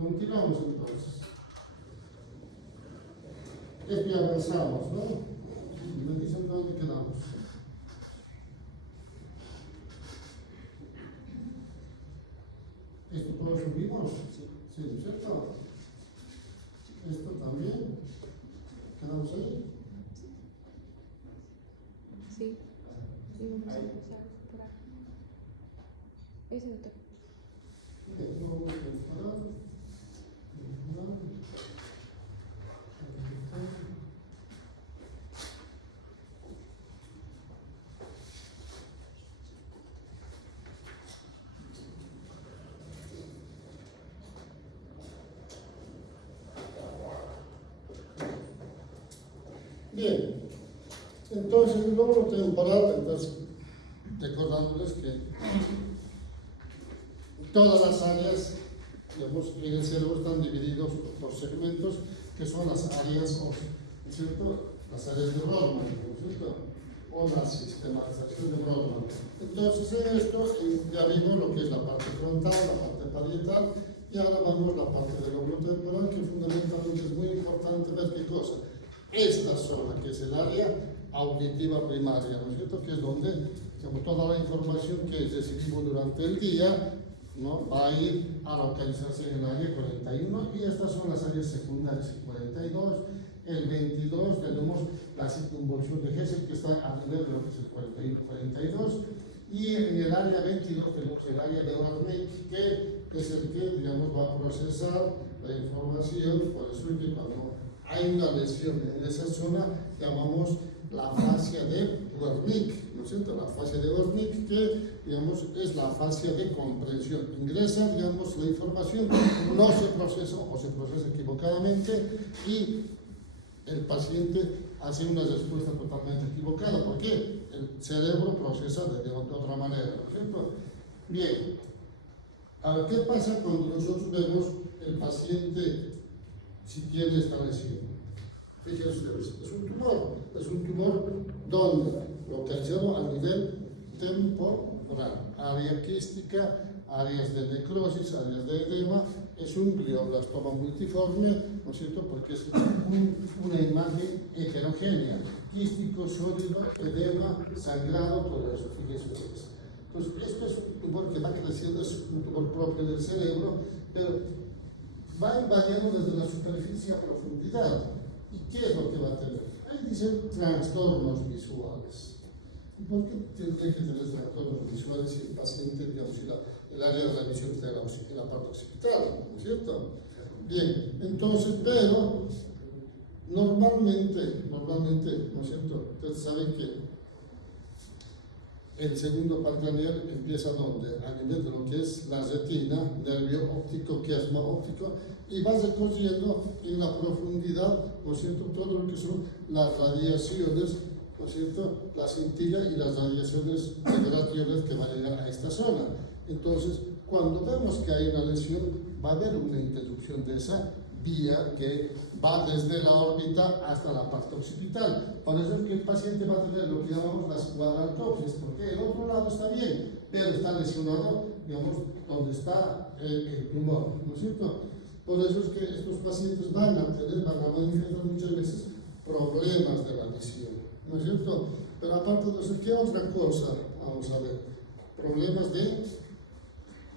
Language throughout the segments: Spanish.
Continuamos entonces. Esto ya avanzamos, ¿no? Me dicen dónde quedamos. ¿Esto todo subimos? Sí, ¿no es cierto? Esto también. ¿Quedamos ahí? Sí. Sí, vamos a empezar por acá. Ese otro. No vamos a parar. Bien, entonces el logro temporal, entonces, recordándoles que todas las áreas, digamos, en el cerebro están divididos por segmentos que son las áreas, ¿no es cierto? Las áreas de Brodmann, ¿no es cierto? O la sistematización de Brodmann. Entonces, en esto ya vimos lo que es la parte frontal, la parte parietal, y ahora vamos a la parte del lóbulo temporal, que fundamentalmente es muy importante ver qué cosa. Esta zona, que es el área auditiva primaria, ¿no es cierto? Que es donde, digamos, toda la información que recibimos durante el día, ¿no? Va a ir a localizarse en el área 41, y estas son las áreas secundarias 42, el 22 tenemos la circunvolución de Hessel, que está a nivel de lo que es el 41, 42, y en el área 22 tenemos el área de Wernicke, que es el que, digamos, va a procesar la información. Por eso es que cuando hay una lesión en esa zona, llamamos la fascia de Wernicke, ¿no es cierto? La fascia de Wernicke, que, digamos, es la fascia de comprensión. Ingresa, digamos, la información, no se procesa o se procesa equivocadamente, y el paciente hace una respuesta totalmente equivocada, porque el cerebro procesa de otra manera, ¿no es cierto? Bien, ahora, ¿qué pasa cuando nosotros vemos el paciente si tiene esta lesión? Fíjense ustedes, es un tumor donde localizado a nivel temporal, área quística, áreas de necrosis, áreas de edema, es un glioblastoma multiforme, ¿no es cierto? Porque es una imagen heterogénea, quístico, sólido, edema, sangrado, todo eso, fíjense ustedes. Entonces, esto es un tumor que va creciendo, es un tumor propio del cerebro, pero va invadiendo desde la superficie a profundidad. ¿Y qué es lo que va a tener? Ahí dicen trastornos visuales. ¿Y por qué tendría que tener trastornos visuales si el paciente, digamos, si el área de la visión está en la parte occipital, ¿no es cierto? Bien, entonces, pero normalmente, ¿no es cierto? Ustedes saben que el segundo parte aneal empieza donde, a nivel de lo que es la retina, nervio óptico, quiasma óptico, y va recorriendo en la profundidad, ¿no es cierto?, todo lo que son las radiaciones, ¿no es cierto?, la cintila y las radiaciones radiales que van a llegar a esta zona. Entonces, cuando vemos que hay una lesión, va a haber una interrupción de esa vía que va desde la órbita hasta la parte occipital. Por eso es que el paciente va a tener lo que llamamos las cuadrantopsias, porque el otro lado está bien, pero está lesionado, digamos, donde está el tumor, ¿no es cierto? Por eso es que estos pacientes van a manifestar muchas veces problemas de la visión, ¿no es cierto? Pero aparte de eso, ¿qué otra cosa vamos a ver? Problemas de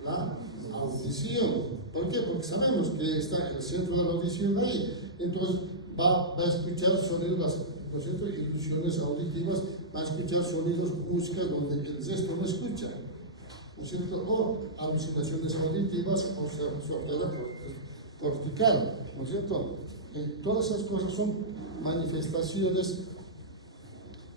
la audición. ¿Por qué? Porque sabemos que está el centro de la audición ahí. Entonces va a escuchar sonidos, ¿no es cierto?, ilusiones auditivas, va a escuchar sonidos, música donde el resto no escucha, ¿no es cierto? O alucinaciones auditivas o sordera cortical, ¿no es cierto? Todas esas cosas son manifestaciones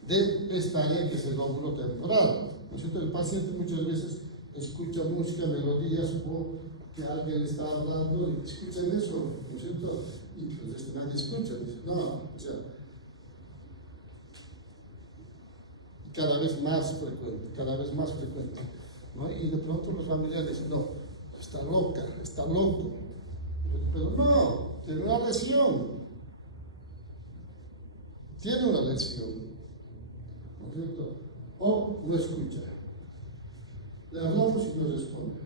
de esta área que es el lóbulo temporal, ¿no es cierto? El paciente muchas veces escucha música, melodías, o que alguien le está hablando y escuchan eso, ¿no es cierto? Y pues nadie escucha, dice, no, o sea, cada vez más frecuente, ¿no? Y de pronto los familiares dicen, no, está loca, está loco, pero no, tiene una lesión, ¿no es cierto? O no escucha, le hablamos y no responde.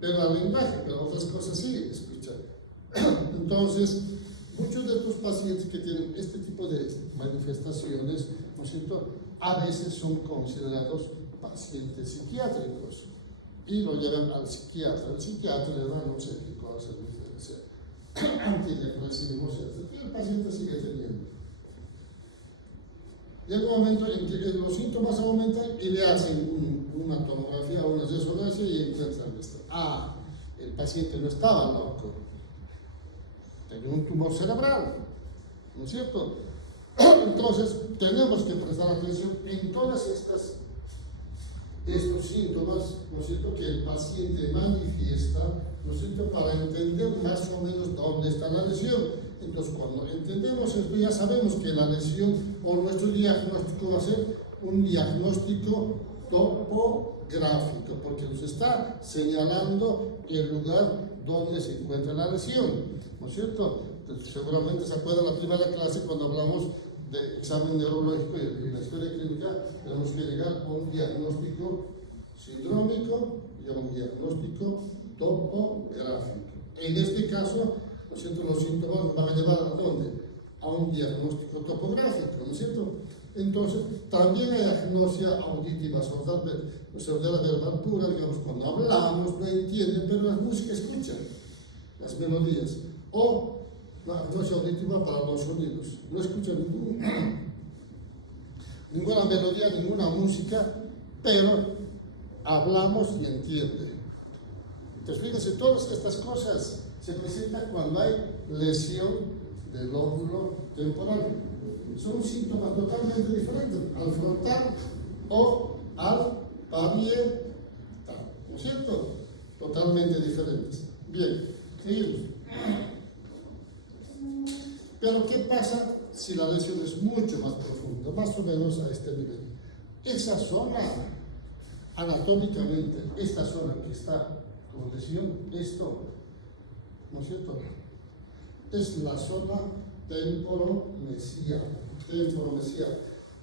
pero al lenguaje, pero otras cosas sí escuchan. Entonces, muchos de estos pacientes que tienen este tipo de manifestaciones, ¿no es cierto?, a veces son considerados pacientes psiquiátricos y lo llevan al psiquiatra. El psiquiatra le da no sé qué cosas, antidepresivos, y el paciente sigue teniendo. Llega un momento en que los síntomas aumentan y le hacen una tomografía o una resonancia y encuentran esto. Ah, el paciente no estaba loco, tenía un tumor cerebral, ¿no es cierto? Entonces, tenemos que prestar atención en todas estos síntomas, ¿no es cierto?, que el paciente manifiesta, ¿no es cierto?, para entender más o menos dónde está la lesión. Entonces, cuando entendemos esto, ya sabemos que la lesión o nuestro diagnóstico va a ser un diagnóstico topográfico, porque nos está señalando el lugar donde se encuentra la lesión, ¿no es cierto? Entonces, seguramente se acuerda la primera clase cuando hablamos de examen neurológico y la historia clínica, tenemos que llegar a un diagnóstico sindrómico y a un diagnóstico topográfico. En este caso, ¿no es cierto?, los síntomas nos van a llevar a dónde? A un diagnóstico topográfico, ¿no es cierto? Entonces, también hay agnosia auditiva, sordera verbal pura, digamos, cuando hablamos no entienden, pero la música escuchan, las melodías. O la agnosia auditiva para los sonidos, no escuchan ninguna melodía, ninguna música, pero hablamos y entienden. Entonces, fíjense, todas estas cosas se presentan cuando hay lesión del lóbulo temporal. Son síntomas totalmente diferentes al frontal o al parietal, ¿no es cierto? Totalmente diferentes. Bien, seguimos. Pero ¿qué pasa si la lesión es mucho más profunda, más o menos a este nivel? Esa zona, anatómicamente, esta zona que está con lesión, esto, ¿no es cierto?, es la zona temporomesial.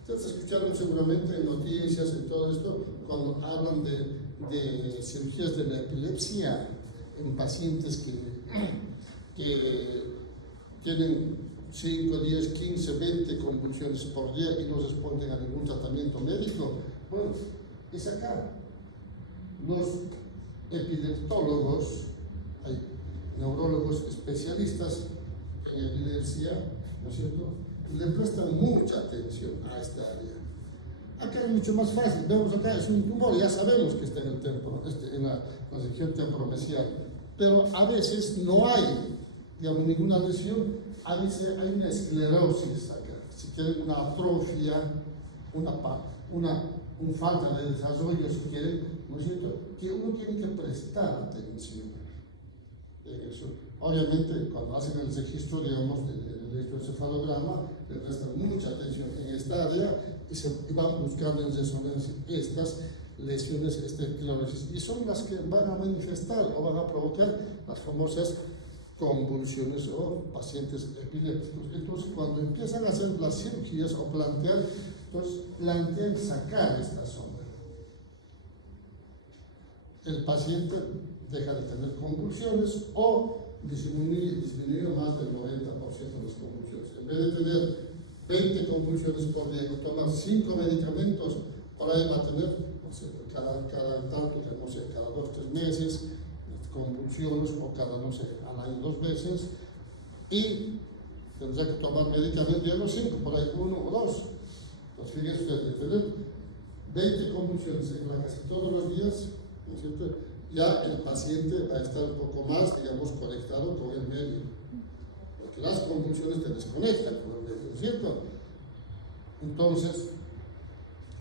Ustedes escucharon seguramente en noticias, en todo esto, cuando hablan de cirugías de la epilepsia en pacientes que tienen 5, 10, 15, 20 convulsiones por día y no responden a ningún tratamiento médico. Bueno, es acá. Los epileptólogos, hay neurólogos especialistas en epilepsia, ¿no es cierto?, le prestan mucha atención a esta área. Acá es mucho más fácil, vemos acá, es un tumor, ya sabemos que está en el en la región temporomesial, pero a veces no hay, digamos, ninguna lesión, a veces hay una esclerosis acá, si quieren una atrofia, una falta de desarrollo, si quieren, ¿no es cierto?, que uno tiene que prestar atención en eso. Obviamente, cuando hacen el registro, digamos, del electroencefalograma, le prestan mucha atención en esta área y van buscando en resonancia estas lesiones, esclerosis, y son las que van a manifestar o van a provocar las famosas convulsiones o pacientes epilépticos. Entonces, cuando empiezan a hacer las cirugías o plantean sacar esta zona, el paciente deja de tener convulsiones o disminuye más del 90% de las convulsiones. En vez de tener 20 convulsiones por día y tomar 5 medicamentos, por ahí va a tener, no sé, cada tanto, no sé, cada 2 o 3 meses, convulsiones, o cada, no sé, al año 2 veces, y tendrá que tomar medicamentos, ya no 5, por ahí 1 o 2. Entonces, fíjense ustedes, de tener 20 convulsiones en la casi todos los días, ¿no es cierto?, ya el paciente va a estar un poco más, digamos, conectado con el medio. Porque las convulsiones te desconectan con el medio, ¿no es cierto? Entonces,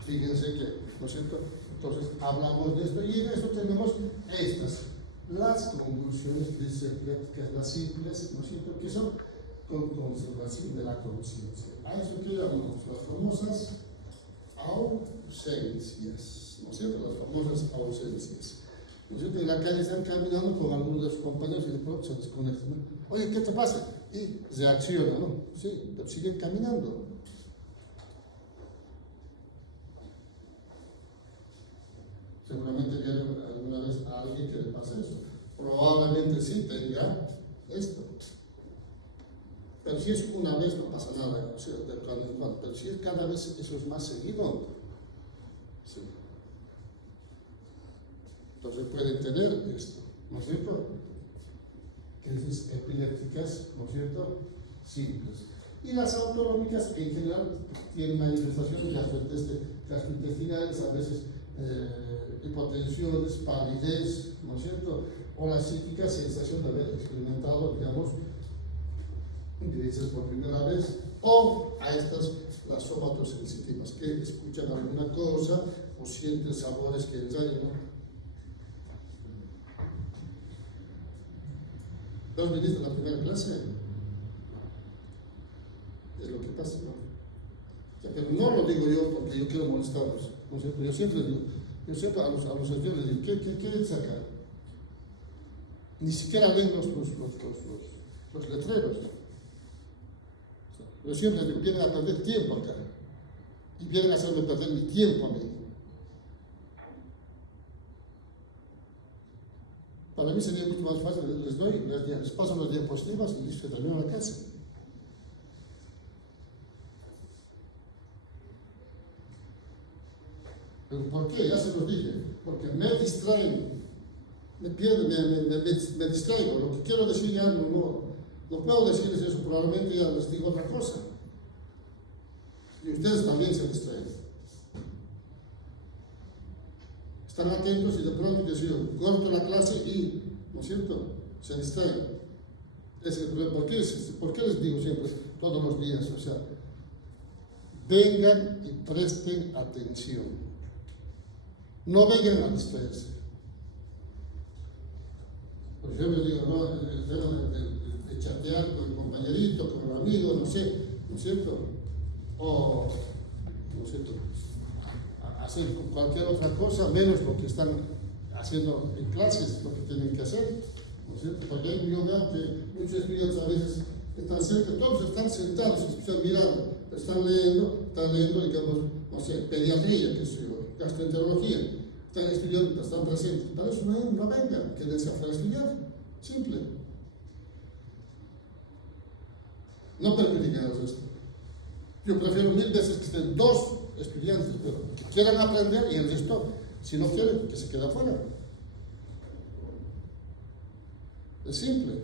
fíjense que, ¿no es cierto? Entonces, hablamos de esto y en esto tenemos las convulsiones disepléticas, las simples, ¿no es cierto?, que son con conservación de la conciencia. A eso que llamamos las famosas ausencias, ¿no es cierto? Las famosas ausencias. ¿No es cierto? En la calle están caminando con algunos de sus compañeros y de pronto se desconectan, ¿no? Oye, ¿qué te pasa? Y reacciona, ¿no? Sí, pero siguen caminando. Seguramente vieron alguna vez a alguien que le pasa eso. probablemente sí tenga esto. Pero si es una vez no pasa nada, o sea, de cuando en cuando. Pero si es cada vez, eso es más seguido. Sí. Entonces pueden tener esto, ¿no es cierto? Crisis epilépticas, ¿no es cierto? Simples. Y las autonómicas en general tienen manifestaciones gastrointestinales, a veces hipotensiones, palidez, ¿no es cierto? O la psíquica sensación de haber experimentado, digamos, dices por primera vez, o a estas, las somatosensitivas, que escuchan alguna cosa o sienten sabores que ensayan, ¿no? ¿Los viniste a la primera clase? Es lo que pasa, ¿no? O sea, pero no lo digo yo porque yo quiero molestarlos, ¿no es cierto? Yo siempre digo, a los estudiantes les digo, ¿qué quieren sacar? Ni siquiera leen los letreros. Yo siempre digo, vienen a perder tiempo acá. Y vienen a hacerme perder mi tiempo a mí. Para mí sería mucho más fácil, les paso las diapositivas y listo, termino la clase. ¿Pero por qué? Ya se los dije. Porque me distraen, me pierdo, me distraigo. Lo que quiero decir ya no puedo decirles eso, probablemente ya les digo otra cosa. Y ustedes también se distraen. Están atentos y de pronto yo sigo, corto la clase y, ¿no es cierto?, se distraen. ¿Por qué les digo siempre, todos los días? O sea, vengan y presten atención. No vengan a distraerse. Por ejemplo, digo, no, de chatear con el compañerito, con el amigo, no sé, ¿no es cierto? O, ¿no es cierto?, hacer cualquier otra cosa, menos lo que están haciendo en clases, lo que tienen que hacer, ¿no es cierto? Porque yo veo que muchos estudiantes a veces están cerca, todos están sentados, están mirando, están leyendo, digamos, no sé, pediatría, qué sé yo, gastroenterología, están estudiando, están presentes. Para eso no vengan, quédense afuera a estudiar, simple. No perjudiquen al resto. Yo prefiero 1000 veces que estén 2 estudiantes, pero que quieran aprender y el resto, si no quieren, que se quede afuera. Es simple.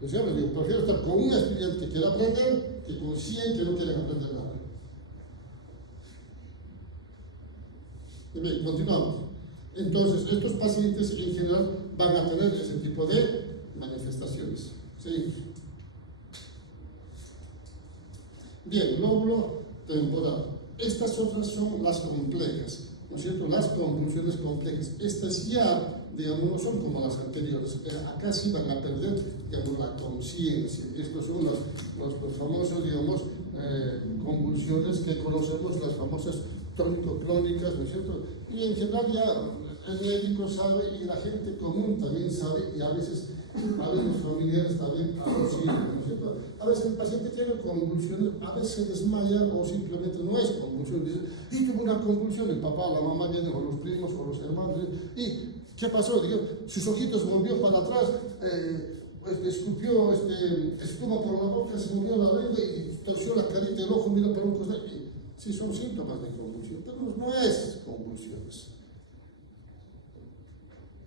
Yo siempre digo, prefiero estar con un estudiante que quiera aprender que con 100 que no quieren aprender nada. Y bien, continuamos. Entonces, estos pacientes en general van a tener ese tipo de manifestaciones. Seguimos. Bien, lóbulo temporal. Estas otras son las complejas, ¿no es cierto? Las convulsiones complejas. Estas ya, digamos, no son como las anteriores. Acá sí van a perder, digamos, la conciencia. Estos son los famosos, digamos, convulsiones que conocemos, las famosas tónico-clónicas, ¿no es cierto? Y en general ya el médico sabe y la gente común también sabe y a veces los familiares también alucinan, ¿no es cierto? A veces el paciente tiene convulsiones, a veces se desmaya o simplemente no es convulsión. Dice, y tuvo una convulsión, el papá, la mamá vienen, o los primos, o los hermanos, y ¿qué pasó? Digo, sus ojitos volvió para atrás, escupió espuma por la boca, se movió la lengua y torció la carita, el ojo, miró para un costado. Sí, son síntomas de convulsión, pero no es convulsiones.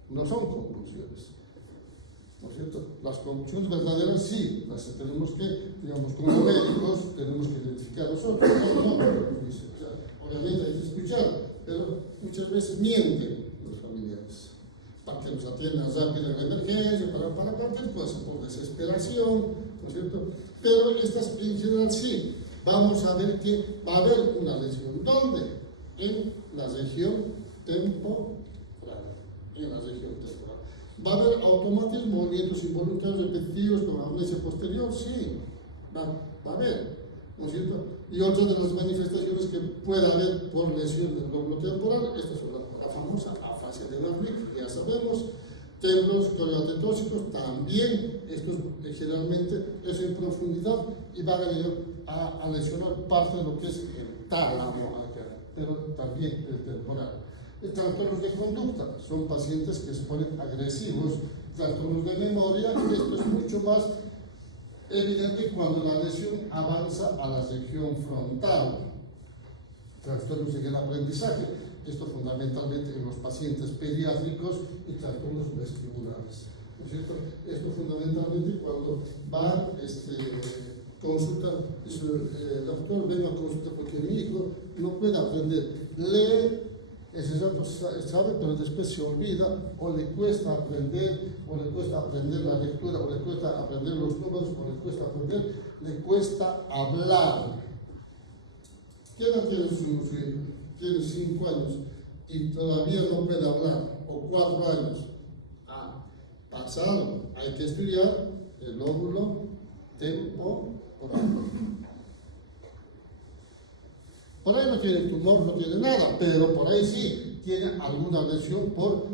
No son convulsiones. ¿No es cierto? Las convulsiones verdaderas sí, las tenemos que, digamos, como médicos, tenemos que identificar nosotros. No, o sea, obviamente hay que escuchar, pero muchas veces mienten los familiares para que nos atiendan rápido en la emergencia, para cualquier cosa, por desesperación, ¿no es cierto? Pero estas en general sí, vamos a ver que va a haber una lesión. ¿Dónde? En la región temporal. En la región temporal. ¿Va a haber automatismo, movimientos involuntarios repetitivos con amnesia posterior? Sí, va a haber, ¿no es cierto? Y otra de las manifestaciones que puede haber por lesión del lóbulo temporal, esta es la famosa afasia de Wernicke, ya sabemos, temblores coreotetóxicos también, estos generalmente es en profundidad y van a lesionar parte de lo que es el tálamo acá, pero también el temporal. Trastornos de conducta, son pacientes que se ponen agresivos. Trastornos de memoria, esto es mucho más evidente cuando la lesión avanza a la región frontal. Trastornos en el aprendizaje, esto fundamentalmente en los pacientes pediátricos, y trastornos vestibulares. ¿No es cierto? Esto fundamentalmente cuando van, consultan, el doctor venga a consulta porque mi hijo no puede aprender, lee, ese dato sabe, pero después se olvida, o le cuesta aprender la lectura, o le cuesta aprender los números, o le cuesta hablar. ¿Quién tiene su hijo? Tiene 5 años y todavía no puede hablar, o 4 años. Pasado, hay que estudiar el lóbulo temporal. Por ahí no tiene tumor, no tiene nada, pero por ahí sí tiene alguna lesión por,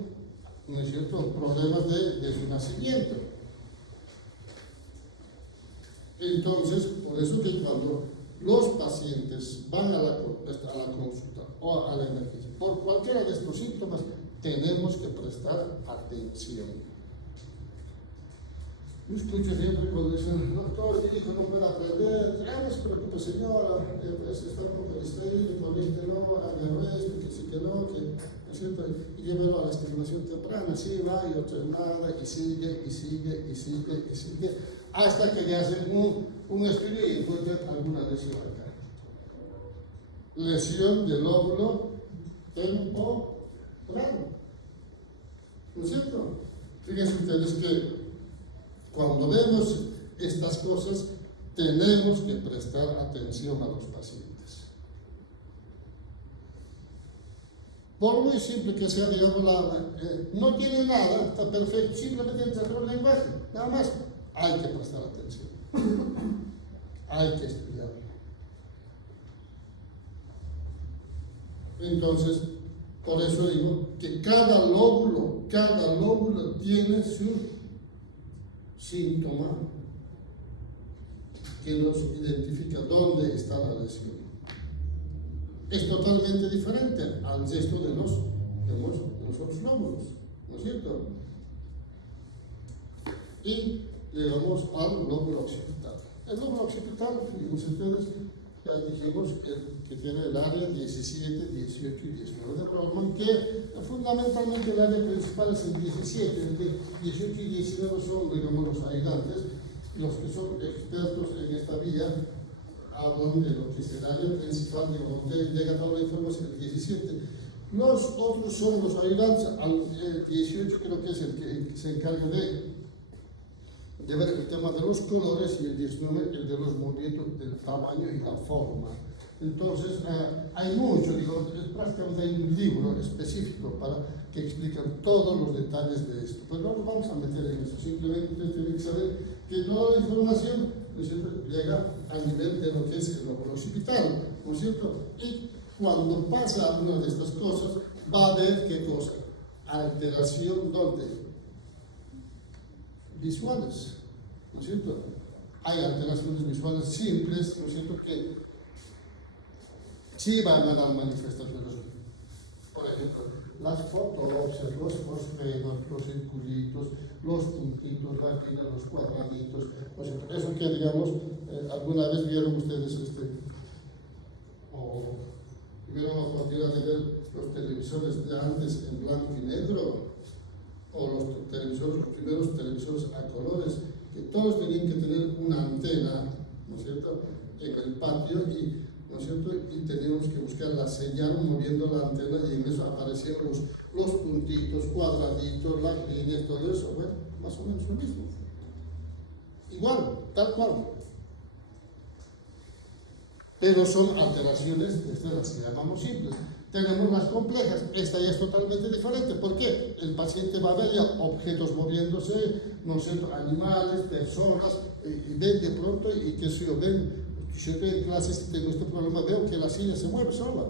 ¿no es cierto?, problemas de su nacimiento. Entonces, por eso que cuando los pacientes van a la consulta o a la emergencia, por cualquiera de estos síntomas, tenemos que prestar atención. Yo escucho siempre cuando dicen, doctor, mi hijo no puede aprender, no se preocupe señora, está un poco distraído, corrígelo, haga esto, que sí que no, ¿no es cierto? Y llévelo a la estimulación temprana, sí va y otra nada, y sigue, hasta que le hacen un estudio y encuentran alguna lesión acá. Lesión del lóbulo temporal, ¿no es cierto? Fíjense ustedes que cuando vemos estas cosas, tenemos que prestar atención a los pacientes. Por muy simple que sea, digamos, no tiene nada, está perfecto, simplemente entra en el lenguaje, nada más. Hay que prestar atención. Hay que estudiarlo. Entonces, por eso digo que cada lóbulo tiene su síntoma que nos identifica dónde está la lesión. Es totalmente diferente al resto de los otros lóbulos, ¿no es cierto? Y llegamos al lóbulo occipital. El lóbulo occipital, fíjense ustedes, ya dijimos que tiene el área 17, 18 y 19 de Brodmann, que fundamentalmente el área principal es el 17, el 18 y 19 son, digamos, los aislantes. Los que son expertos en esta vía hablan de lo que es el área principal, digamos, donde llega toda la información, el 17. Los otros son los aislantes, el 18 creo que es el que se encarga de ver el tema de los colores, y el 19 el de los movimientos, del tamaño y la forma. Entonces, hay mucho, digo, prácticamente hay un libro específico que explica todos los detalles de esto. Pues no nos vamos a meter en eso, simplemente ustedes tienen que saber que toda la información, ¿no es cierto?, llega a nivel de lo que es el lóbulo occipital, ¿no es cierto? Y cuando pasa alguna de estas cosas, va a haber, ¿qué cosa? Alteración, ¿dónde? Visuales, ¿no es cierto? Hay alteraciones visuales simples, ¿no es cierto?, que sí van a dar manifestaciones. Por ejemplo, las fotopsias, los fosfenos, los circulitos, los puntitos, la línea, los cuadraditos. O sea, eso que, digamos, alguna vez vieron ustedes o tuvieron la oportunidad de ver los televisores de antes en blanco y negro, o los primeros televisores a colores, que todos tenían que tener una antena, ¿no es cierto?, en el patio, y, ¿no es cierto?, y teníamos que buscar la señal moviendo la antena, y en eso aparecían los puntitos, cuadraditos, las líneas, todo eso. Bueno, más o menos lo mismo. Igual, tal cual. Pero son alteraciones de las que llamamos simples. Tenemos las complejas, esta ya es totalmente diferente. ¿Por qué? El paciente va a ver ya objetos moviéndose, no sé, animales, personas, y ven de pronto, y qué sé yo, ven, yo en clases tengo este problema, veo que la silla se mueve sola.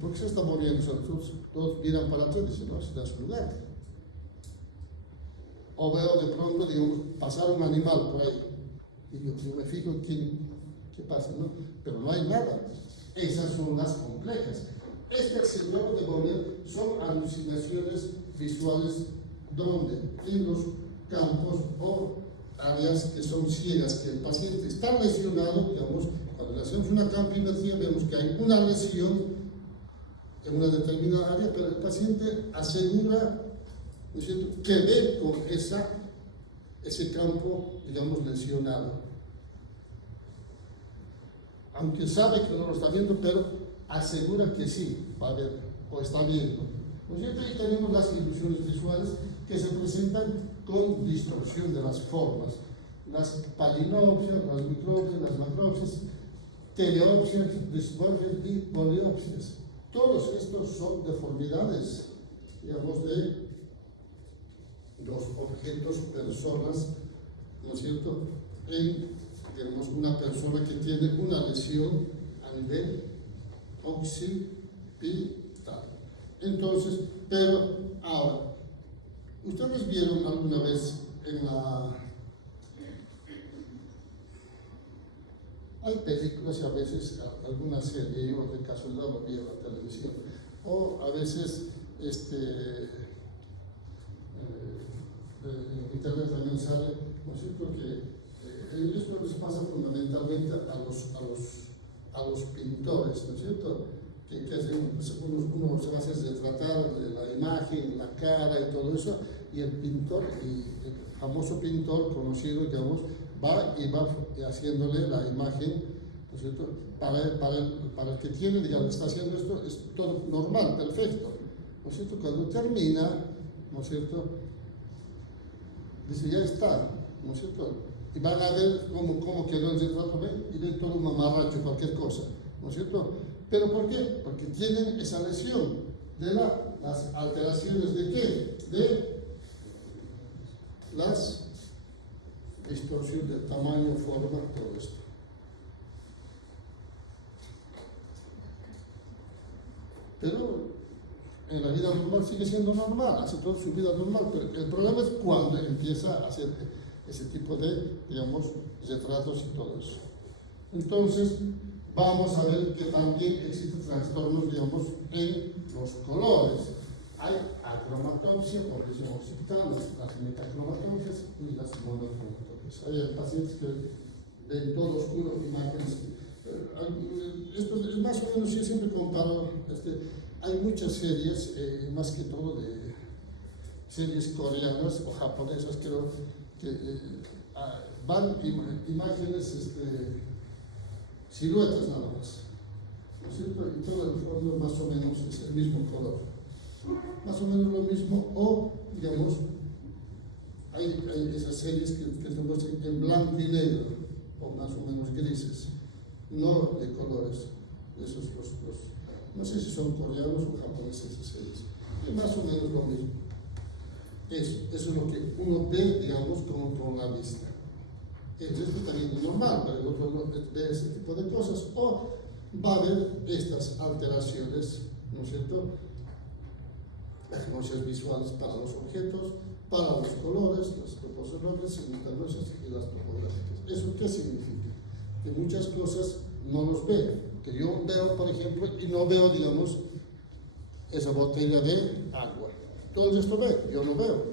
¿Por qué se está moviendo sola? Todos miran para atrás y dicen, no, está a su lugar. O veo de pronto, digamos, pasar un animal por ahí, y yo me fijo qué pasa, ¿no? Pero no hay nada. Esas son las complejas. Este síndrome de Bonner son alucinaciones visuales donde en los campos o áreas que son ciegas, que el paciente está lesionado, digamos, cuando le hacemos una campimetría vemos que hay una lesión en una determinada área, pero el paciente asegura, ¿no es cierto?, que ve con ese campo, digamos, lesionado. Aunque sabe que no lo está viendo, pero asegura que sí, va a ver, o está viendo. ¿No es cierto? Y tenemos las ilusiones visuales que se presentan con distorsión de las formas. Las palinopsias, las micropsias, las macropsias, teleopsias, dismorfias y poliopsias. Todos estos son deformidades, digamos, de los objetos, personas, ¿no es cierto?, en, digamos, una persona que tiene una lesión a nivel occipital. Entonces, pero ahora, ¿ustedes vieron alguna vez en la... Hay películas y a veces alguna serie, yo de casualidad lo vi en la televisión, o a veces en internet también sale, ¿no es cierto?, que esto les pasa fundamentalmente a los pintores, ¿no es cierto?, que hacen, pues, uno se va a hacer retratar de la imagen, la cara y todo eso, y el pintor, el famoso pintor conocido, digamos, va haciéndole la imagen, ¿no es cierto?, para el que tiene, digamos, está haciendo esto, es todo normal, perfecto, ¿no es cierto?, cuando termina, ¿no es cierto?, dice, ya está, ¿no es cierto?, y van a ver cómo quedó el retrato, ¿ven? Y ven todo un mamarracho, cualquier cosa, ¿no es cierto? ¿Pero por qué? Porque tienen esa lesión de las alteraciones de qué? De las distorsiones de tamaño, forma, todo esto. Pero en la vida normal sigue siendo normal, hace toda su vida normal, pero el problema es cuando empieza a hacer ese tipo de, digamos, retratos y todo eso. Entonces, vamos a ver que también existen trastornos, digamos, en los colores. Hay acromatopsia, por lesión occipital, las metacromatopsias y las monocromatopsias. Hay pacientes que ven todo oscuro, imágenes. Esto es más o menos, yo siempre comparo, hay muchas series, más que todo de series coreanas o japonesas, creo, que van imágenes, siluetas nada más, ¿no es cierto? Y todo el fondo más o menos es el mismo color, más o menos lo mismo, o digamos, hay esas series que se muestran en blanco y negro, o más o menos grises, no de colores, esos no sé si son coreanos o japoneses esas series, es más o menos lo mismo. Eso es lo que uno ve, digamos, con la vista. El resto también es normal, pero el otro no ve ese tipo de cosas, o va a haber estas alteraciones, ¿no es cierto?, agnosias visuales para los objetos, para los colores, las proporcionales, simultáneas y las topográficas. ¿Eso qué significa? Que muchas cosas no los ve, que yo veo, por ejemplo, y no veo, digamos, esa botella de agua. Todo esto ve, yo lo veo.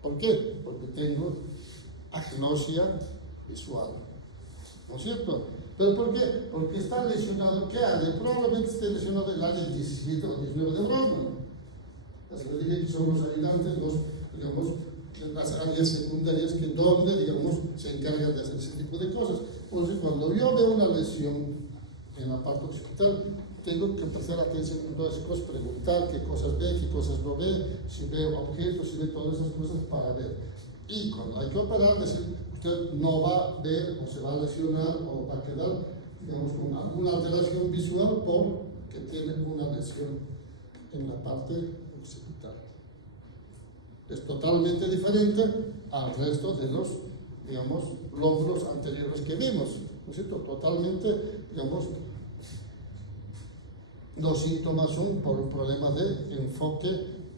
¿Por qué? Porque tengo agnosia visual, ¿no es cierto? ¿Pero por qué? Porque está lesionado, ¿qué área? Probablemente esté lesionado el área 17 o 19 de Brodmann. Así que dije que son los ayudantes, digamos, las áreas secundarias donde, digamos, se encargan de hacer ese tipo de cosas. Entonces, cuando yo veo una lesión en la parte occipital, tengo que prestar atención en todas esas cosas, preguntar qué cosas ve, qué cosas no ve, si ve objetos, si ve todas esas cosas para ver. Y cuando hay que operar, decir, usted no va a ver o se va a lesionar o va a quedar, digamos, con alguna alteración visual porque tiene una lesión en la parte occipital. Es totalmente diferente al resto de los, digamos, lóbulos anteriores que vimos, ¿no es cierto? Totalmente, digamos, los síntomas son por un problema de enfoque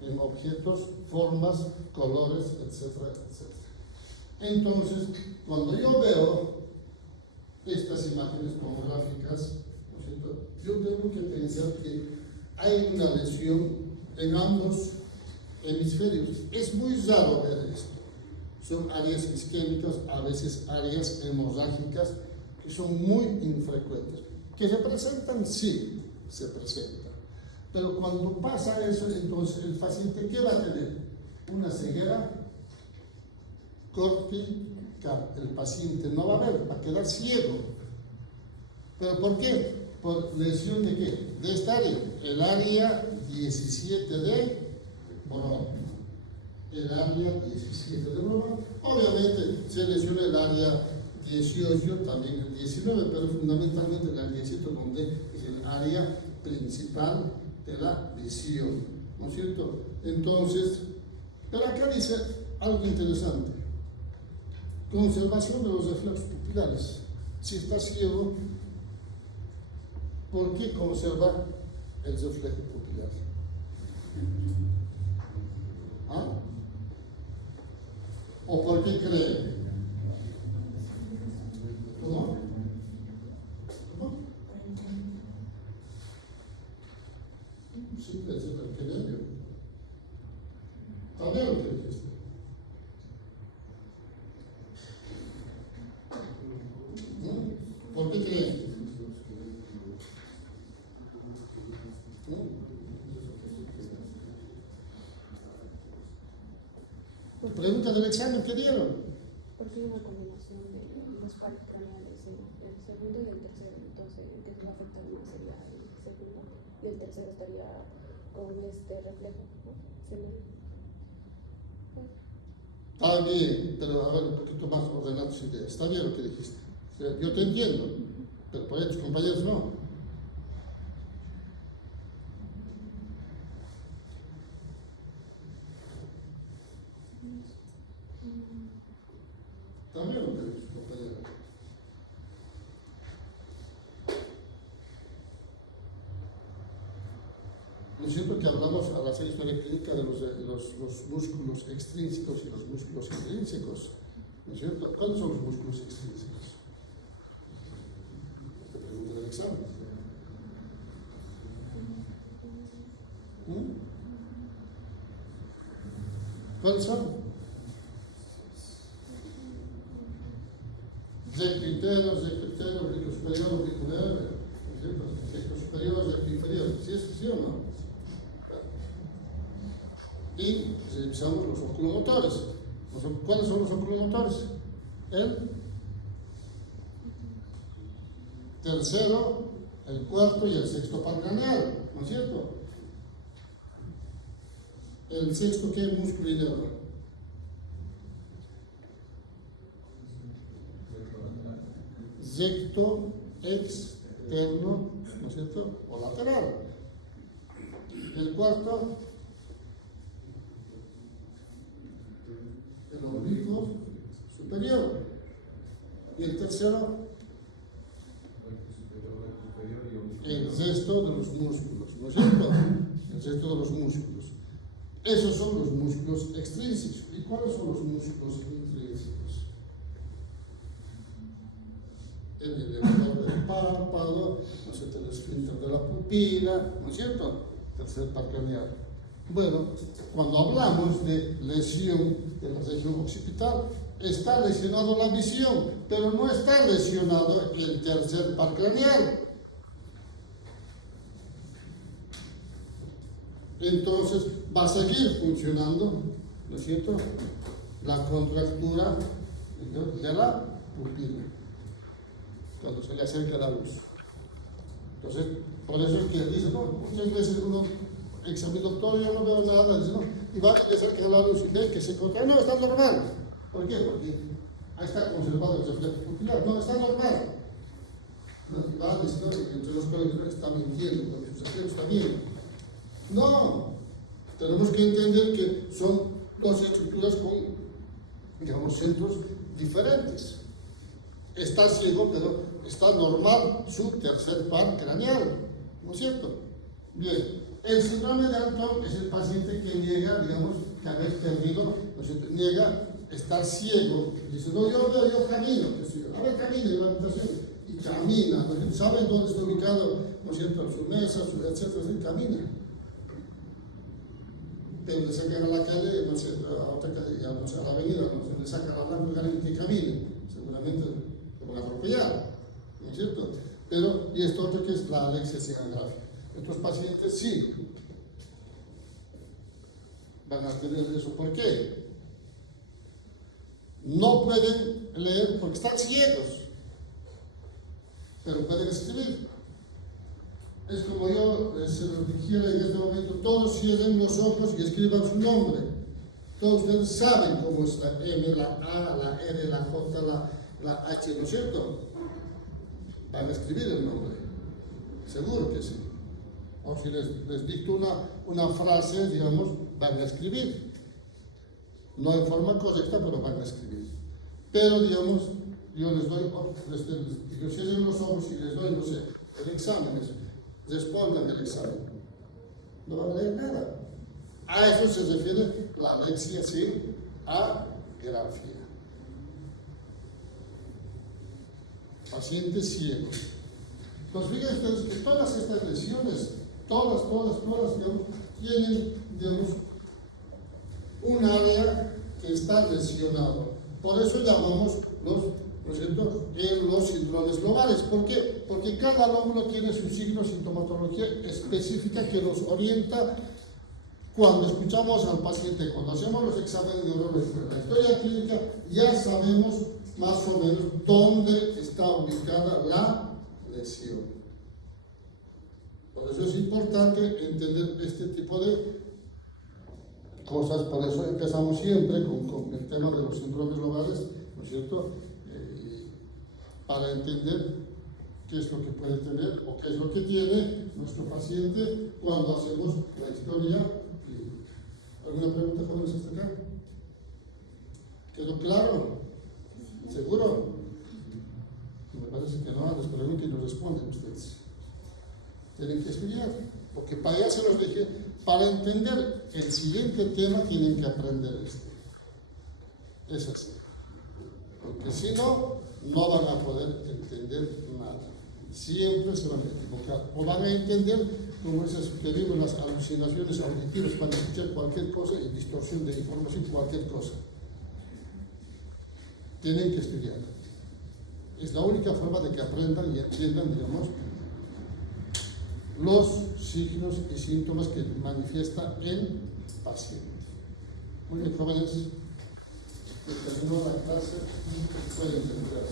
en objetos, formas, colores, etcétera, etcétera. Entonces, cuando yo veo estas imágenes tomográficas, ¿no es cierto? Yo tengo que pensar que hay una lesión en ambos hemisferios. Es muy raro ver esto. Son áreas isquémicas, a veces áreas hemorrágicas, que son muy infrecuentes. ¿Que se presentan? Sí, se presentan. Pero cuando pasa eso, entonces el paciente, ¿qué va a tener? Una ceguera cortical. El paciente no va a ver, va a quedar ciego. ¿Pero por qué? ¿Por lesión de qué? De esta área, el área 17 de Borón. El área 17 de Borón. Obviamente se lesiona el área 18, también el 19, pero fundamentalmente el área 17, donde es el área principal de la lesión, ¿no es cierto? Entonces, pero acá dice algo interesante: conservación de los reflejos pupilares. Si está ciego, ¿por qué conserva el reflejo pupilar? ¿Ah? ¿O por qué cree? ¿Cómo? ¿Cómo? Sí, pensé que creo yo. ¿Está bien lo que dijiste? ¿No? ¿Por qué cree? Pregunta del examen que dieron. Porque hay una combinación de los pares craneales, el segundo y el tercero. Entonces, el que se va a afectar más sería el segundo y el tercero estaría con este reflejo, ¿no? Está bien, pero a ver un poquito más ordenado su idea. Está bien lo que dijiste. O sea, yo te entiendo, pero por ahí tus compañeros no. Está bien lo que dice tu compañero. ¿No es cierto que hablamos a la historia clínica de los músculos extrínsecos y los músculos intrínsecos? ¿No es cierto? ¿Cuáles son los músculos extrínsecos? Te pregunto en el examen. ¿Cuáles son? Recto interno, recto externo, recto superior, recto medio, ¿no es cierto? Recto superior, recto inferior. ¿Sí es sí o no? Y revisamos los oculomotores. ¿Cuáles son los oculomotores? El tercero, el cuarto y el sexto par craneal, ¿no es cierto? El sexto, ¿qué músculo inerva? Recto externo, ¿no es cierto? O lateral. El cuarto, el oblicuo superior. Y el tercero, el resto de los músculos, ¿no es cierto? El resto de los músculos. Esos son los músculos extrínsecos. ¿Y cuáles son los músculos intrínsecos? El elevador del párpado, ¿no es cierto? El esfínter de la pupila, ¿no es cierto? Tercer par craneal. Bueno, cuando hablamos de lesión de la región occipital, está lesionado la visión, pero no está lesionado el tercer par craneal. Entonces va a seguir funcionando, ¿no es cierto?, la contractura de la pupila cuando se le acerca la luz. Entonces, por eso es que dice, no, muchas veces uno examina, doctor, yo no veo nada, dice, no, y va a acercar la luz y ve que se contrae, no, está normal. ¿Por qué? Porque ahí está conservado el reflejo pupilar, no, está normal. No, y va a decir, no, que entre los colegas está mintiendo, porque su reflejo está bien. No, tenemos que entender que son dos estructuras con, digamos, centros diferentes. Está ciego, pero está normal su tercer par craneal, ¿no es cierto? Bien, el síndrome de Anton es el paciente que niega, digamos, que haber perdido, ¿no es cierto? Niega estar ciego. Dice, no, yo camino, a ver, camino en la habitación. Y y camina, ¿no? Sabe dónde está ubicado, ¿no es cierto?, su mesa, etcétera, y camina. Pero le sacan a la calle, no sé, a otra calle, no sé, a la avenida, no sé, le sacan a la blanca que camine, seguramente lo van a atropellar, ¿no es cierto? Pero, y esto otro que es la alexia cinematográfica. Estos pacientes sí van a tener eso. ¿Por qué? No pueden leer porque están ciegos, pero pueden escribir. Es como yo se los dijera en este momento: todos cierren los ojos y escriban su nombre. Todos ustedes saben cómo es la M, la A, la R, la J, la H, ¿no es cierto? Van a escribir el nombre, seguro que sí. O si les dicto una frase, digamos, van a escribir. No en forma correcta, pero van a escribir. Pero, digamos, yo les doy, yo cierren los ojos y les doy, no sé, el examen, respondan el examen. No van a leer nada. A eso se refiere la alexia sin agrafia. Pacientes ciegos. Pues fíjense ustedes que todas estas lesiones, todas, digamos, tienen, digamos, un área que está lesionado. Por eso llamamos ¿no es cierto?, los síndromes lobales. ¿Por qué? Porque cada lóbulo tiene su signo, sintomatología específica que nos orienta cuando escuchamos al paciente, cuando hacemos los exámenes neurológicos, la historia clínica, ya sabemos más o menos dónde está ubicada la lesión. Por eso es importante entender este tipo de cosas. Por eso empezamos siempre con el tema de los síndromes lobales, ¿no es cierto?, para entender qué es lo que puede tener o qué es lo que tiene nuestro paciente cuando hacemos la historia clínica. ¿Alguna pregunta, jóvenes, hasta acá? ¿Quedó claro? ¿Seguro? Me parece que no, les pregunto y nos responden ustedes. Tienen que estudiar, porque para allá se los dije, para entender el siguiente tema tienen que aprender esto. Es así. Porque si no, no van a poder entender nada. Siempre se van a equivocar. O van a entender como esas que vimos, las alucinaciones auditivas para escuchar cualquier cosa y distorsión de información, cualquier cosa. Tienen que estudiar. Es la única forma de que aprendan y entiendan, digamos, los signos y síntomas que manifiesta el paciente. Muy bien, jóvenes. Terminó la clase y pueden terminar.